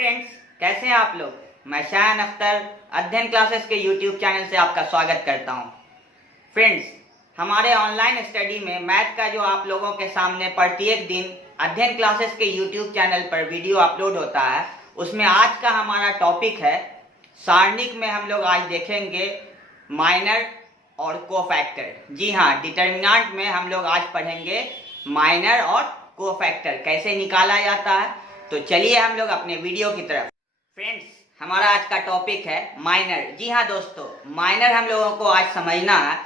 Friends, कैसे हैं आप लोग। मैं शायन अख्तर अध्ययन क्लासेस के यूट्यूब चैनल से आपका स्वागत करता हूं। फ्रेंड्स, हमारे ऑनलाइन स्टडी में मैथ का जो आप लोगों के सामने प्रत्येक दिन अध्ययन क्लासेस के यूट्यूब चैनल पर वीडियो अपलोड होता है, उसमें आज का हमारा टॉपिक है सारणिक में हम लोग आज देखेंगे माइनर और कोफैक्टर। जी हाँ, डिटर्मिनेंट में हम लोग आज पढ़ेंगे माइनर और कोफैक्टर कैसे निकाला जाता है। तो चलिए हम लोग अपने वीडियो की तरफ। फ्रेंड्स, हमारा आज का टॉपिक है माइनर। जी हाँ दोस्तों, माइनर हम लोगों को आज समझना है।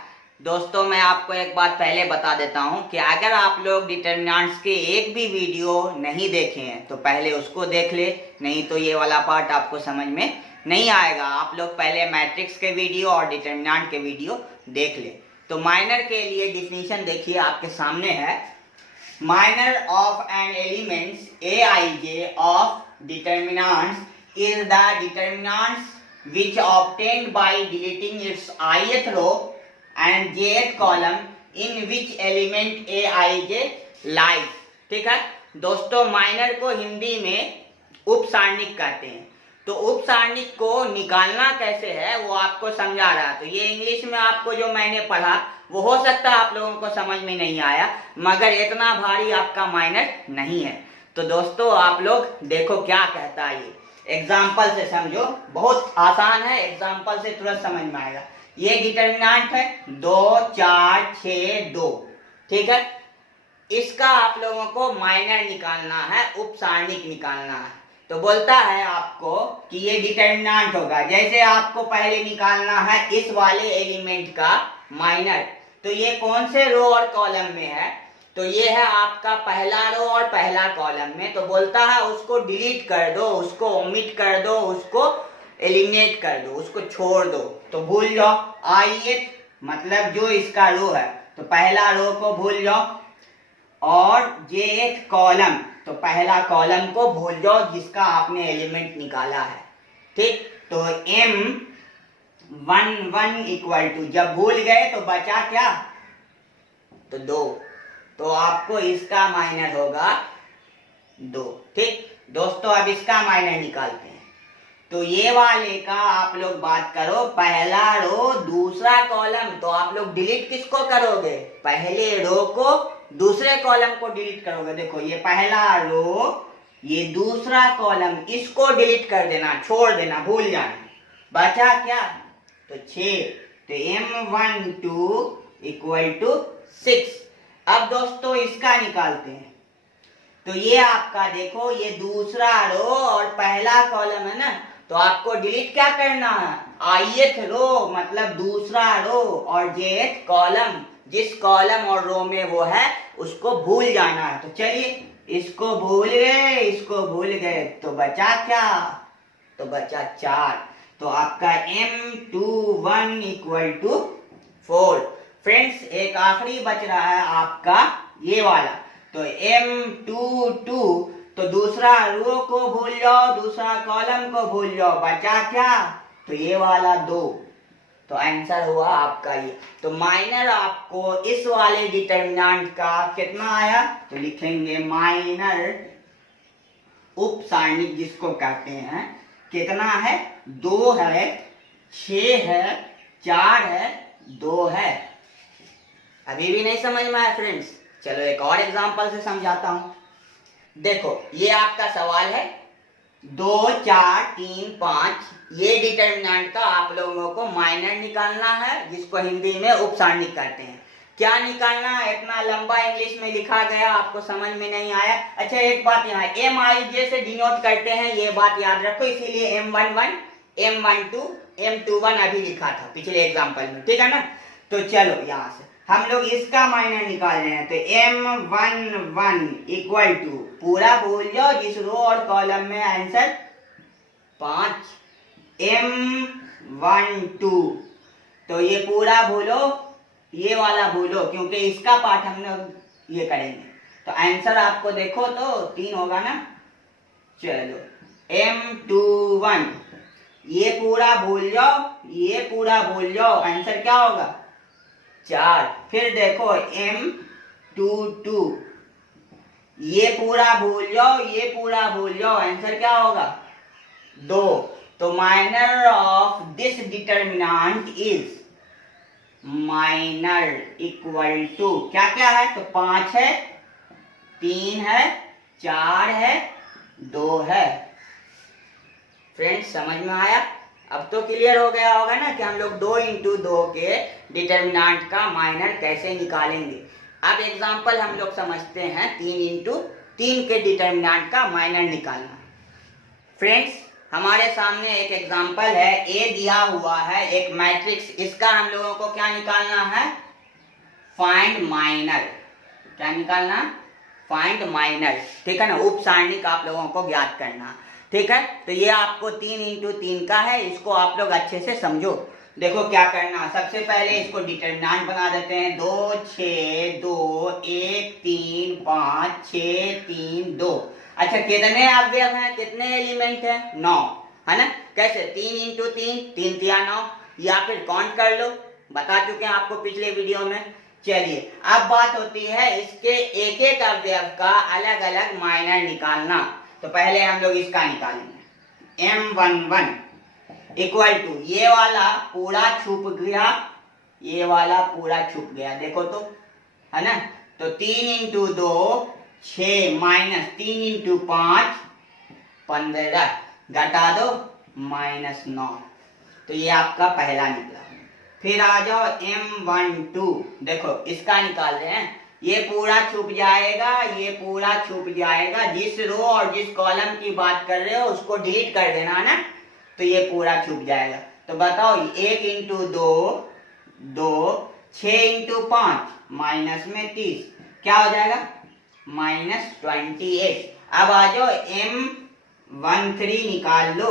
दोस्तों, मैं आपको एक बात पहले बता देता हूं कि अगर आप लोग डिटर्मिनेंट्स के एक भी वीडियो नहीं देखे हैं तो पहले उसको देख ले, नहीं तो ये वाला पार्ट आपको समझ में नहीं आएगा। आप लोग पहले मैट्रिक्स के वीडियो और डिटर्मिनेंट के वीडियो देख ले। तो माइनर के लिए डिफिनीशन देखिए, आपके सामने है। Minor of an elements Aij of determinants is the determinants which obtained by deleting its ith row and jth column in which element Aij lies। ठीक है दोस्तों, माइनर को हिंदी में उप सारणिक कहते हैं। तो उप सारणिक को निकालना कैसे है वो आपको समझा रहा है। तो ये इंग्लिश में आपको जो मैंने पढ़ा वो हो सकता है आप लोगों को समझ में नहीं आया, मगर इतना भारी आपका माइनर नहीं है। तो दोस्तों, आप लोग देखो क्या कहता है ये। एग्जाम्पल से समझो, बहुत आसान है, एग्जाम्पल से तुरंत समझ में आएगा। ये डिटर्मिनेंट है 2 4 6 2। ठीक है, इसका आप लोगों को माइनर निकालना है, उप सारणिक निकालना है। तो बोलता है आपको कि ये डिटर्मिनेंट होगा। जैसे आपको पहले निकालना है इस वाले एलिमेंट का माइनर, तो ये कौन से रो और कॉलम में है, तो ये है आपका पहला रो और पहला कॉलम में। तो बोलता है उसको डिलीट कर दो, उसको ओमिट कर दो, उसको एलिमिनेट कर दो, उसको छोड़ दो। तो भूल जाओ ith, मतलब जो इसका रो है, तो पहला रो को भूल जाओ, और jth कॉलम, तो पहला कॉलम को भूल जाओ जिसका आपने एलिमेंट निकाला है। ठीक, तो m11 इक्वल टू, जब भूल गए तो बचा क्या, तो 2। तो आपको इसका माइनर होगा 2। ठीक दोस्तों, अब इसका माइनर निकालते हैं। तो ये वाले का आप लोग बात करो, पहला रो दूसरा कॉलम, तो आप लोग डिलीट किसको करोगे, पहले रो को दूसरे कॉलम को डिलीट करोगे। देखो ये पहला रो, ये दूसरा कॉलम, इसको डिलीट कर देना, छोड़ देना, भूल जाना। बचा क्या, तो 6। तो m12 इक्वल टू 6। अब दोस्तों इसका निकालते हैं। तो ये आपका देखो, ये दूसरा रो और पहला कॉलम है ना, तो आपको डिलीट क्या करना है, ith रो मतलब दूसरा रो, और jth कॉलम, जिस कॉलम और रो में वो है उसको भूल जाना है। तो चलिए, इसको भूल गए, इसको भूल गए, तो बचा क्या, तो बचा 4। तो आपका m21 इक्वल टू 4। फ्रेंड्स, एक आखिरी बच रहा है आपका ये वाला। तो m22, तो दूसरा रो को भूल जाओ, दूसरा कॉलम को भूल जाओ, बचा क्या, तो ये वाला 2। तो आंसर हुआ आपका ये। तो माइनर आपको इस वाले डिटर्मिनेंट का कितना आया, तो लिखेंगे माइनर उप सारणिक जिसको कहते हैं, कितना है, 2 है, 6 है, 4 है, 2 है। अभी भी नहीं समझ में आया फ्रेंड्स, चलो एक और एग्जांपल से समझाता हूं। देखो ये आपका सवाल है 2 4 3 5, ये डिटर्मिनेंट का आप लोगों को माइनर निकालना है, जिसको हिंदी में उप सारणिक कहते हैं। क्या निकालना है, इतना लंबा इंग्लिश में लिखा गया, आपको समझ में नहीं आया। अच्छा एक बात, यहाँ MIJ से डिनोट करते हैं, ये बात याद रखो, इसीलिए M11 M12 M21 अभी लिखा था पिछले एग्जाम्पल में, ठीक है ना। तो चलो यहाँ से हम लोग इसका माइनर निकाल रहे हैं। तो m11 इक्वल टू, पूरा भूल जाओ जिस रो और कॉलम में, आंसर 5। m12, तो ये पूरा भूलो, ये वाला भूलो, क्योंकि इसका पार्ट हम लोग ये करेंगे। तो आंसर आपको देखो तो 3 होगा ना। चलो m21, ये पूरा भूल जाओ, ये पूरा भूल जाओ, आंसर क्या होगा, 4। फिर देखो m22, ये पूरा भूल जाओ, ये पूरा भूल जाओ, आंसर क्या होगा, 2। तो minor of this determinant is minor equal to क्या क्या है, तो 5 है, 3 है, 4 है, 2 है। फ्रेंड्स समझ में आया? अब तो क्लियर हो गया होगा ना कि हम लोग 2 इंटू 2 के डिटर्मिनेंट का माइनर कैसे निकालेंगे। अब एग्जांपल हम लोग समझते हैं 3 इंटू 3 के डिटर्मिनेंट का माइनर निकालना। फ्रेंड्स हमारे सामने एक एग्जांपल है, ए दिया हुआ है एक मैट्रिक्स, इसका हम लोगों को क्या निकालना है, फाइंड माइनर। क्या निकालना, फाइंड माइनर, ठीक है ना। उप सारणिक आप लोगों को ज्ञात करना, ठीक है। तो ये आपको 3 इंटू 3 का है, इसको आप लोग अच्छे से समझो। देखो क्या करना, सबसे पहले इसको डिटर्मिनेंट बना देते हैं, 2 6 2 1 3 5 6 3 2। अच्छा कितने अवयव हैं, कितने एलिमेंट हैं, 9 है ना। कैसे, 3 इंटू 3, 3 3 9, या फिर काउंट कर लो, बता चुके हैं आपको पिछले वीडियो में। चलिए अब बात होती है इसके एक एक अवयव का अलग अलग माइनर निकालना। तो पहले हम लोग इसका निकालेंगे, M11 इक्वल टू ये वाला पूरा छुप गया, ये वाला पूरा छुप गया, देखो तो है ना। तो 3 इंटू 2 6 माइनस 3 इंटू 5 15, घटा दो -9। तो ये आपका पहला निकला। फिर आ जाओ M12, देखो इसका निकाल रहे हैं, ये पूरा छुप जाएगा, ये पूरा छुप जाएगा। जिस रो और जिस कॉलम की बात कर रहे हो उसको डिलीट कर देना ना, तो ये पूरा छुप जाएगा। तो बताओ 1 इंटू 2 2, 6 इंटू 5 माइनस में 30, क्या हो जाएगा -28। अब आ जाओ M13 निकाल लो।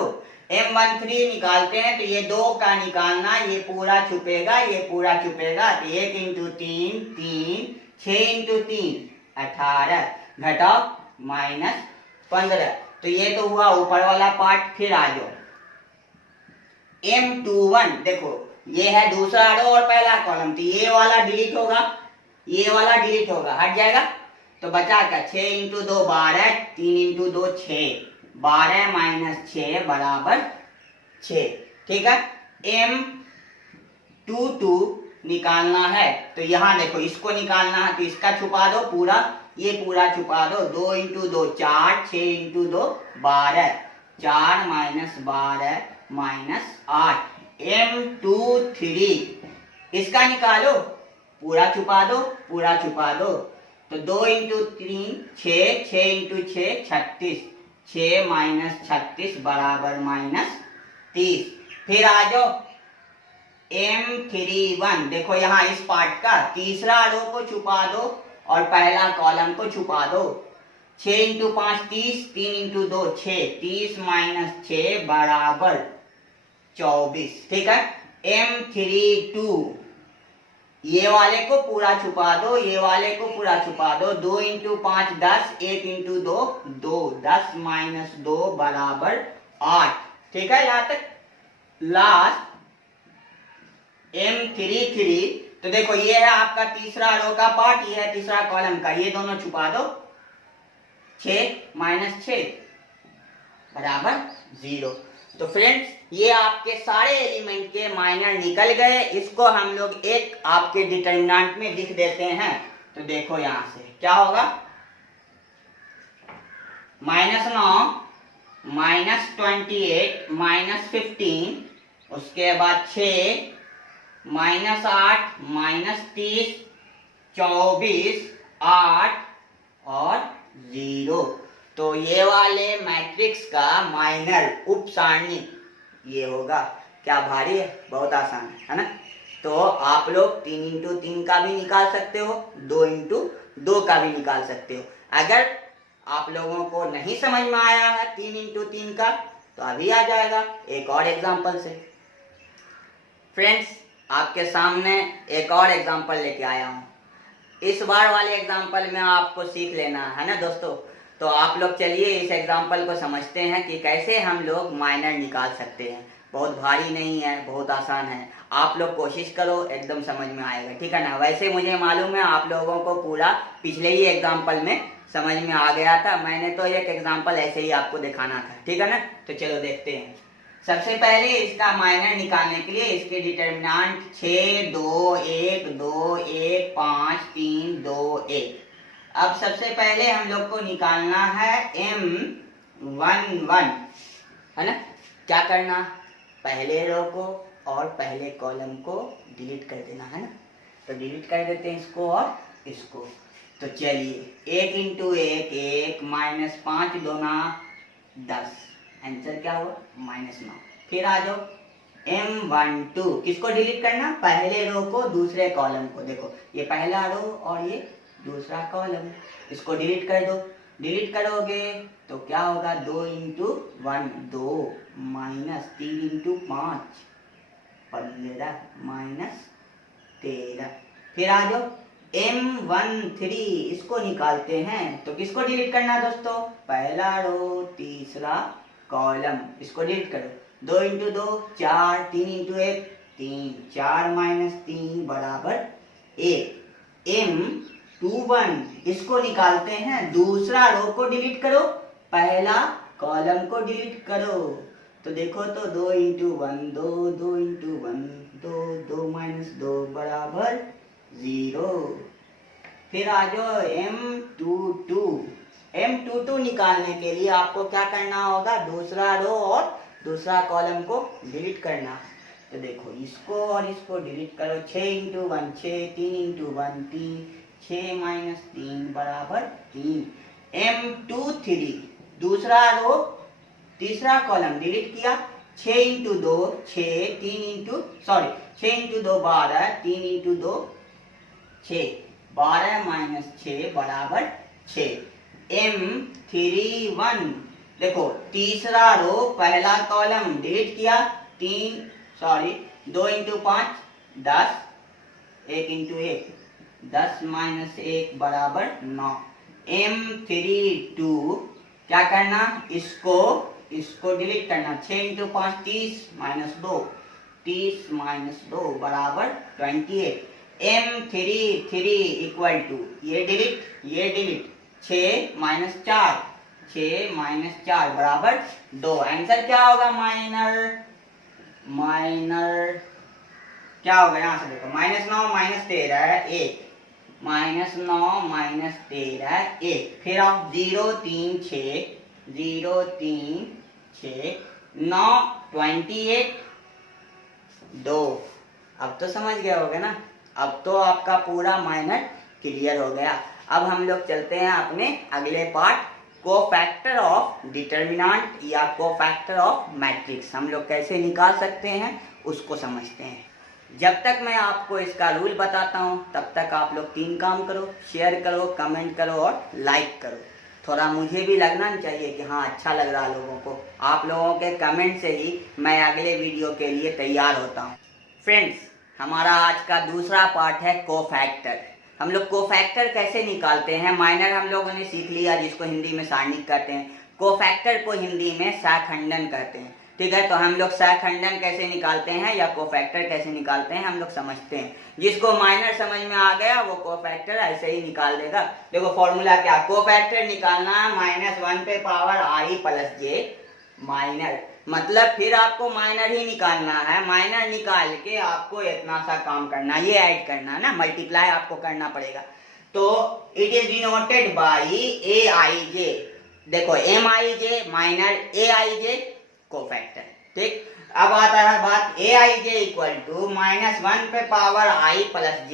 M13 निकालते हैं तो ये 2 का निकालना, ये पूरा छुपेगा, ये पूरा छुपेगा। तो 1 इंटू 3 3, 6 इंटू 3 18, घटाओ -15। तो ये तो हुआ ऊपर वाला पार्ट। फिर आ जाओ M21, देखो ये है दूसरा रो और पहला कॉलम, तो ये वाला डिलीट होगा, ये वाला डिलीट होगा, हट जाएगा। तो बचा क्या, 6 इंटू 2 12, 3 इंटू 2 6, 12 माइनस 6 बराबर 6, ठीक है। M22 निकालना है, तो यहाँ देखो इसको निकालना है, तो इसका छुपा दो पूरा, ये पूरा छुपा दो। 2 इंटू 2 4, 6 इंटू 2 12, 4 माइनस 12 -8। M23 इसका निकालो, पूरा छुपा दो, पूरा छुपा दो। तो 2 इंटू 3 6, 6 इंटू 6 36, 6 माइनस 36 बराबर -30। फिर आ जाओ M31, देखो यहाँ इस पार्ट का तीसरा रो को छुपा दो और पहला कॉलम को छुपा दो। 6 इंटू 5 30, 3 इंटू 2 6, 30 माइनस 6 बराबर 24, ठीक है। M32 ये वाले को पूरा छुपा दो, ये वाले को पूरा छुपा दो। 2 इंटू 5 10, 1 इंटू 2 2, 10 माइनस 2 बराबर 8, ठीक है। यहाँ तक लास्ट M33, तो देखो ये है आपका तीसरा रो का पार्ट, ये है तीसरा कॉलम का, ये दोनों छुपा दो। 6 माइनस 6 बराबर 0। तो फ्रेंड्स ये आपके सारे एलिमेंट के माइनर निकल गए। इसको हम लोग एक आपके डिटर्मिनेंट में लिख देते हैं। तो देखो यहां से क्या होगा, -9 -28 -15, उसके बाद 6 -8 -30 24 8 और 0। तो ये वाले मैट्रिक्स का माइनर उप सारणिक ये होगा। क्या भारी है, बहुत आसान है ना। तो आप लोग 3 इंटू 3 का भी निकाल सकते हो, 2 इंटू 2 का भी निकाल सकते हो। अगर आप लोगों को नहीं समझ में आया है 3 इंटू 3 का, तो अभी आ जाएगा एक और एग्जाम्पल से। फ्रेंड्स आपके सामने एक और एग्जाम्पल लेके आया हूँ। इस बार वाले एग्जाम्पल में आपको सीख लेना है ना दोस्तों। तो आप लोग चलिए इस एग्जाम्पल को समझते हैं कि कैसे हम लोग माइनर निकाल सकते हैं। बहुत भारी नहीं है, बहुत आसान है। आप लोग कोशिश करो, एकदम समझ में आएगा, ठीक है ना। वैसे मुझे मालूम है आप लोगों को पूरा पिछले ही एग्जाम्पल में समझ में आ गया था। मैंने तो एक एग्जांपल ऐसे ही आपको दिखाना था, ठीक है ना। तो चलो देखते हैं। सबसे पहले इसका माइनर निकालने के लिए इसके डिटर्मिनेंट 6 2 1 2 1 5 3 2 1। अब सबसे पहले हम लोग को निकालना है M11, है ना। क्या करना, पहले रो को और पहले कॉलम को डिलीट कर देना, है ना। तो डिलीट कर देते हैं इसको और इसको। तो चलिए 1 इंटू 1 1 माइनस 5 दूना 10, आंसर क्या हुआ -9। फिर आ जाओ M12, किसको डिलीट करना, पहले रो को दूसरे कॉलम को। देखो ये पहला रो और ये दूसरा कॉलम, इसको डिलीट कर दो। डिलीट करोगे तो क्या होगा, 2 इंटू 1 2 माइनस 3 इंटू 5 15 माइनस 13। फिर आ जाओ M13, इसको निकालते हैं। तो किसको डिलीट करना है दोस्तों, पहला रो तीसरा कॉलम, इसको डिलीट करो। 2 इंटू 2 4, 3 इंटू 1 3, 4 माइनस 3 बराबर 1। M21, इसको निकालते हैं, दूसरा रो को डिलीट करो, पहला कॉलम को डिलीट करो। तो देखो तो 2 इंटू 1 2, 2 इंटू 1 2, 2 माइनस 2 बराबर 0। फिर आ जाओ M22 निकालने के लिए आपको क्या करना होगा, दूसरा रो और दूसरा कॉलम को डिलीट करना। तो देखो इसको और इसको डिलीट करो। 6 इंटू 1 6, 3 इंटू 1 3, 6 माइनस 3 बराबर 3। M23, दूसरा रो तीसरा कॉलम डिलीट किया। 6 इंटू 2 6, 6 इंटू 2 12, 3 इंटू 2 6, 12 माइनस 6 बराबर 6। M31, देखो तीसरा रो पहला कॉलम डिलीट किया। 2 इंटू 5 10, 1 इंटू 1 10 माइनस 1 बराबर 9। M32, क्या करना, इसको डिलीट करना। 6 इंटू 5 30 माइनस 2, 30 माइनस 2 बराबर 28। M33 इक्वल टू ये डिलीट 6 माइनस 4 बराबर 2। आंसर क्या होगा, माइनर क्या होगा, यहां से देखो -9 माइनस 13 1, -9 माइनस 13 1। फिर आप 0 3 6 0 3 6 9 28 2। अब तो समझ गए होगे ना, अब तो आपका पूरा माइनर क्लियर हो गया। अब हम लोग चलते हैं अपने अगले पार्ट, कोफैक्टर ऑफ डिटर्मिनेंट या कोफैक्टर ऑफ मैट्रिक्स हम लोग कैसे निकाल सकते हैं उसको समझते हैं। जब तक मैं आपको इसका रूल बताता हूँ तब तक आप लोग 3 काम करो, शेयर करो, कमेंट करो और लाइक करो। थोड़ा मुझे भी लगना चाहिए कि हाँ अच्छा लग रहा लोगों को। आप लोगों के कमेंट से ही मैं अगले वीडियो के लिए तैयार होता हूँ। फ्रेंड्स, हमारा आज का दूसरा पार्ट है कोफैक्टर। हम लोग कोफैक्टर कैसे निकालते हैं, माइनर हम लोगों ने सीख लिया जिसको हिंदी में सारणिक कहते हैं। कोफैक्टर को हिंदी में सहखंडन कहते हैं, ठीक है। तो हम लोग सहखंडन कैसे निकालते हैं या कोफैक्टर कैसे निकालते हैं हम लोग समझते हैं। जिसको माइनर समझ में आ गया वो कोफैक्टर ऐसे ही निकाल देगा। देखो फॉर्मूला क्या, कोफैक्टर निकालना -1 पे power i plus j minor, मतलब फिर आपको माइनर ही निकालना है। माइनर निकाल के आपको इतना सा काम करना, ये ऐड करना ना, मल्टीप्लाई आपको करना पड़ेगा। तो it is denoted by aij। देखो mij माइनर, aij कोफैक्टर, ठीक। अब आता है बात aij इक्वल टू -1 पे power i plus j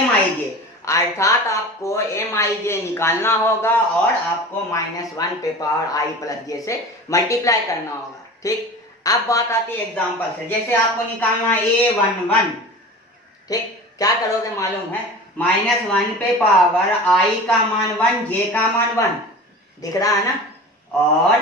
mij, अर्थात आपको mij निकालना होगा और आपको -1 पे पावर i प्लस j से मल्टीप्लाई करना होगा, ठीक। अब बात आती है एग्जांपल से, जैसे आपको निकालना a11, ठीक। क्या करोगे मालूम है, -1 पे पावर i का मान 1 j का मान 1 दिख रहा है ना, और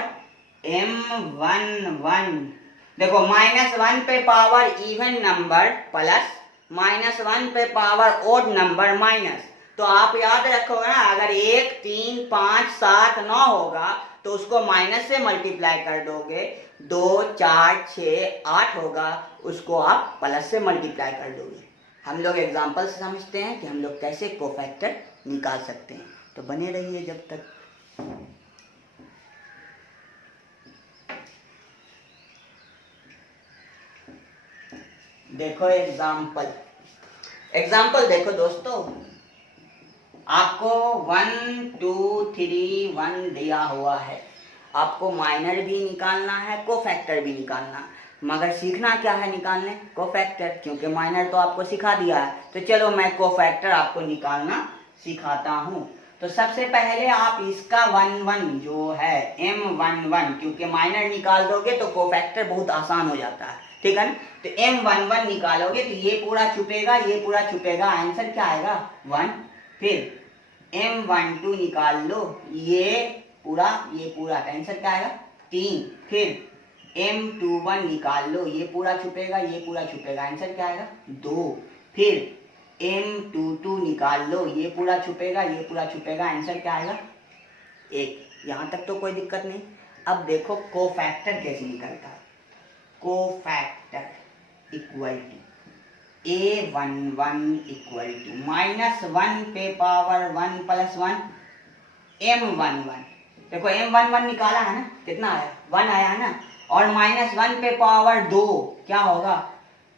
M11 देखो -1 पे पावर इवन नंबर प्लस -1 पे पावर ओड नंबर माइनस। तो आप याद रखोगे ना, अगर 1 3 5 7 9 होगा तो उसको माइनस से मल्टीप्लाई कर दोगे। 2 4 6 8 होगा, उसको आप प्लस से मल्टीप्लाई कर दोगे। हम लोग एग्जांपल से समझते हैं कि हम लोग कैसे कोफैक्टर निकाल सकते हैं। तो बने रहिए जब तक। देखो एग्जाम्पल देखो दोस्तों, आपको 1 2 3 1 दिया हुआ है, आपको माइनर भी निकालना है, कोफैक्टर भी निकालना, मगर सीखना क्या है निकालने? कोफैक्टर, क्योंकि माइनर तो आपको सिखा दिया है। तो चलो मैं कोफैक्टर आपको निकालना सिखाता हूँ। तो सबसे पहले आप इसका 1 1 जो है M11, क्योंकि माइनर निकाल दोगे तो कोफैक्टर बहुत आसान हो जाता है, ठीक है ना। तो M11 निकालोगे तो ये पूरा छुपेगा, ये पूरा छुपेगा, आंसर क्या आएगा? 1। फिर M12 निकाल लो, ये पूरा आंसर क्या आएगा? 3। फिर M21 निकाल लो, ये पूरा छुपेगा, ये पूरा छुपेगा, आंसर क्या आएगा? 2। फिर M22 निकाल लो, ये पूरा छुपेगा, ये पूरा छुपेगा, आंसर क्या आएगा? 1। यहाँ तक तो कोई दिक्कत नहीं। अब देखो कोफैक्टर कैसे निकलता है। Cofactor equal to A11 equal to -1 पे पावर 1 + 1 M11। देखो M11 निकाला है ना, कितना आया? 1 आया है ना, और -1 पे पावर 2 क्या होगा?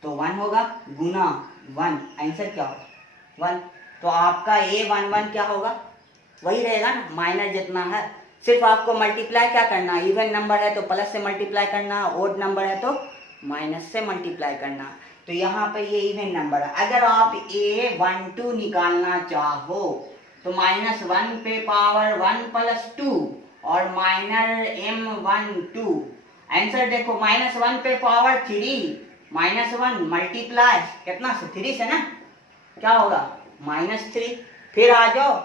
तो 1 होगा, गुना 1, आंसर क्या होगा? 1। तो आपका A11 क्या होगा? वही रहेगा ना, माइनर जितना है। सिर्फ आपको मल्टीप्लाई क्या करना, इवन नंबर है तो प्लस से मल्टीप्लाई करना, ओड नंबर है तो माइनस से मल्टीप्लाई करना। तो यहाँ पे ये इवन नंबर है। अगर आप A12 निकालना चाहो तो -1 पे पावर 1 + 2 और माइनर M12, आंसर देखो -1 पे पावर 3, -1 मल्टीप्लाई कितना से? 3 से ना, क्या होगा? -3। फिर आ जाओ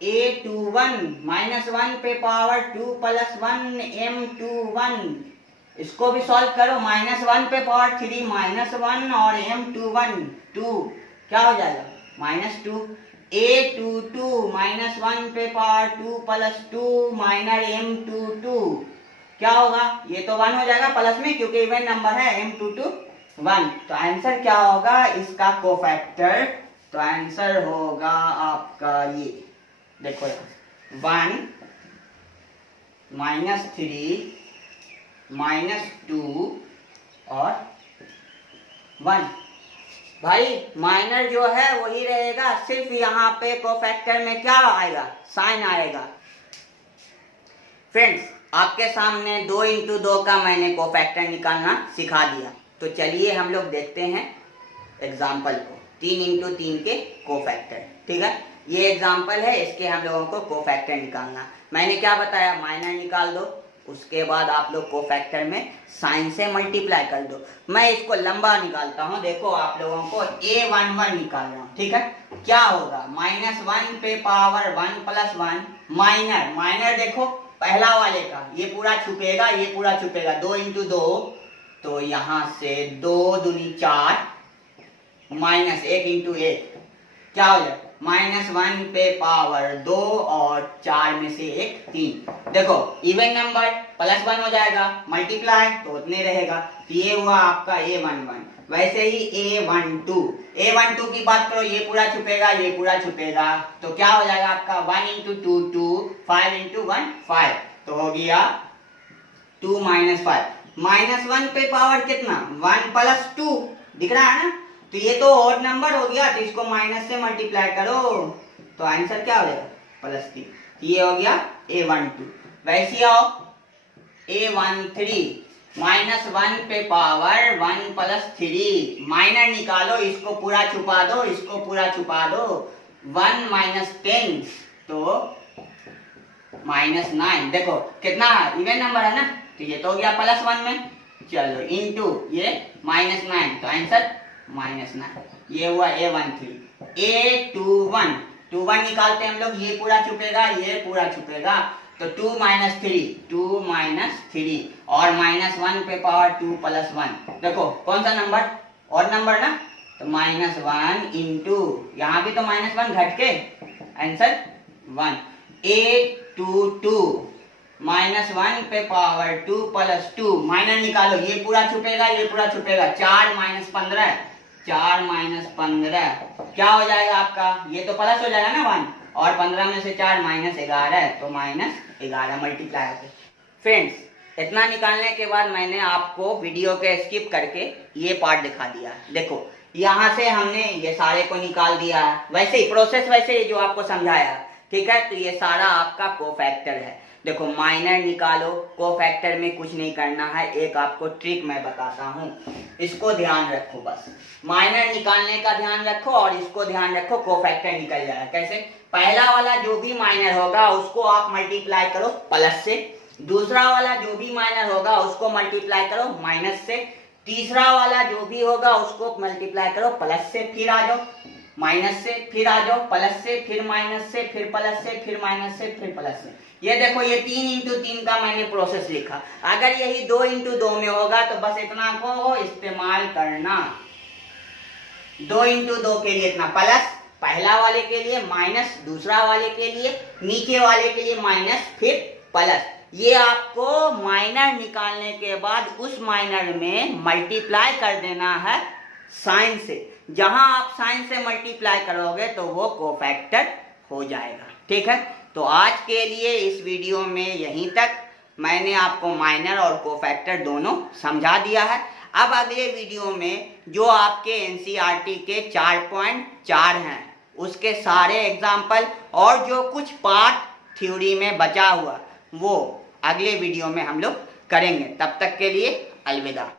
A21 -1 पे पावर 2 + 1 M21, इसको भी सॉल्व करो। -1 पे पावर 3 -1 और M21 2, क्या हो जाएगा? -2। A22 -1 पे पावर 2 + 2 माइनर M22 क्या होगा? ये तो 1 हो जाएगा प्लस में, क्योंकि इवन नंबर है। M22 1। तो आंसर क्या होगा इसका कोफैक्टर? तो आंसर होगा आपका ये देखो 1 -3 -2 और 1। भाई माइनर जो है वही रहेगा, सिर्फ यहाँ पे कोफैक्टर में क्या आएगा? साइन आएगा। फ्रेंड्स, आपके सामने 2 × 2 का मैंने कोफैक्टर निकालना सिखा दिया। तो चलिए हम लोग देखते हैं एग्जाम्पल को, 3 × 3 के कोफैक्टर, ठीक है। ये एग्जाम्पल है, इसके हम लोगों को कोफैक्टर निकालना। मैंने क्या बताया? माइनर निकाल दो, उसके बाद आप लोग कोफैक्टर में साइन से मल्टीप्लाई कर दो। मैं इसको लंबा निकालता हूँ, देखो आप लोगों को A11 निकाल रहा हूँ, ठीक है। क्या होगा? -1 पे पावर 1 + 1 माइनर देखो पहला वाले का, ये पूरा छुपेगा, ये पूरा छुपेगा, 2 × 2, तो यहाँ से 2 दूनी 4 -1 × 1 क्या हो जाए? -1 पे पावर 2 और 4 में से 1 3। देखो इवन नंबर +1 हो जाएगा, मल्टीप्लाई तो उतने रहेगा। तो ये हुआ आपका A11। वैसे ही A12 की बात करो, ये पूरा छुपेगा, ये पूरा छुपेगा, तो क्या हो जाएगा आपका? 1 × 2 2, 5 × 1 5, तो हो गया 2 - 5। -1 पे पावर कितना? 1 + 2 दिख रहा है ना, तो ये तो ऑड नंबर हो गया, तो इसको माइनस से मल्टीप्लाई करो, तो आंसर क्या हो जाएगा? +3। ये हो गया A12। वैसे आओ A13 -1 पे पावर 1 + 3 माइनर निकालो, इसको पूरा छुपा दो, इसको पूरा छुपा दो, 1 - 10 तो -9। देखो कितना इवन नंबर है ना, तो ये तो हो गया +1 में, चलो इनटू ये -9, तो आंसर -9। ये हुआ A13। A21 निकालते हैं हम लोग, ये पूरा छुपेगा, ये पूरा छुपेगा, तो 2 - 3 और -1 पे पावर 2 + 1। देखो कौन सा नंबर? और नंबर ना, तो -1 इंटू यहाँ भी तो -1 घट के आंसर 1। A22 -1 पे पावर 2 + 2 माइनर निकालो, ये पूरा छुपेगा, ये पूरा छुपेगा, 4 - 15 क्या हो जाएगा आपका? ये तो प्लस हो जाएगा ना 1, और 15 में से 4 -11 है, तो -11 मल्टीप्लाई होते। फ्रेंड्स इतना निकालने के बाद मैंने आपको वीडियो के स्किप करके ये पार्ट दिखा दिया। देखो यहाँ से हमने ये सारे को निकाल दिया है, वैसे ही प्रोसेस वैसे ही जो आपको समझाया, ठीक है। तो ये सारा आपका कोफैक्टर है। देखो माइनर निकालो, कोफैक्टर में कुछ नहीं करना है, एक आपको ट्रिक मैं बताता हूँ, इसको ध्यान रखो। बस माइनर निकालने का ध्यान रखो और इसको ध्यान रखो, कोफैक्टर निकल जाएगा। कैसे? पहला वाला जो भी माइनर होगा उसको आप मल्टीप्लाई करो प्लस से, दूसरा वाला जो भी माइनर होगा उसको मल्टीप्लाई करो माइनस से, तीसरा वाला जो भी होगा उसको मल्टीप्लाई करो प्लस से, फिर आ जाओ माइनस से, फिर आ जाओ प्लस से, फिर माइनस से, फिर प्लस से, फिर माइनस से, फिर प्लस से। ये देखो ये 3 × 3 का मैंने प्रोसेस लिखा। अगर यही 2 × 2 में होगा तो बस इतना को इस्तेमाल करना। 2 × 2 के लिए इतना प्लस, पहला वाले के लिए माइनस, दूसरा वाले के लिए, नीचे वाले के लिए माइनस, फिर प्लस। ये आपको माइनर निकालने के बाद उस माइनर में मल्टीप्लाई कर देना है साइन से। जहां आप साइन से मल्टीप्लाई करोगे तो वो कोफैक्टर हो जाएगा, ठीक है। तो आज के लिए इस वीडियो में यहीं तक। मैंने आपको माइनर और कोफैक्टर दोनों समझा दिया है। अब अगले वीडियो में जो आपके एनसीईआरटी के 4.4 हैं उसके सारे एग्जाम्पल और जो कुछ पार्ट थ्योरी में बचा हुआ वो अगले वीडियो में हम लोग करेंगे। तब तक के लिए अलविदा।